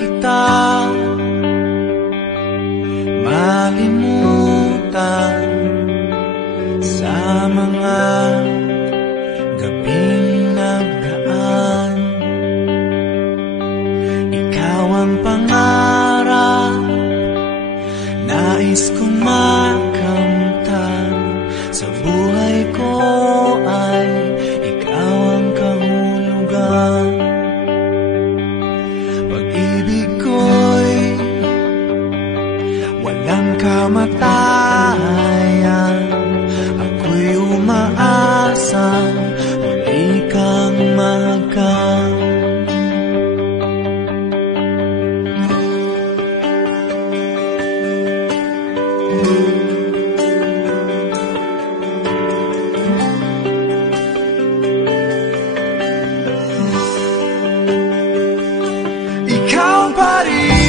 kita malimutan sa mga gabing nagdaan. Ikaw ang pangarap, nais kong makamtan. Sa buhay ko ay ikaw ang kahulugan. Pag-ibig ko'y walang kamatayan. Ako'y umaasa muli kang mahagkan. Ikaw pa rin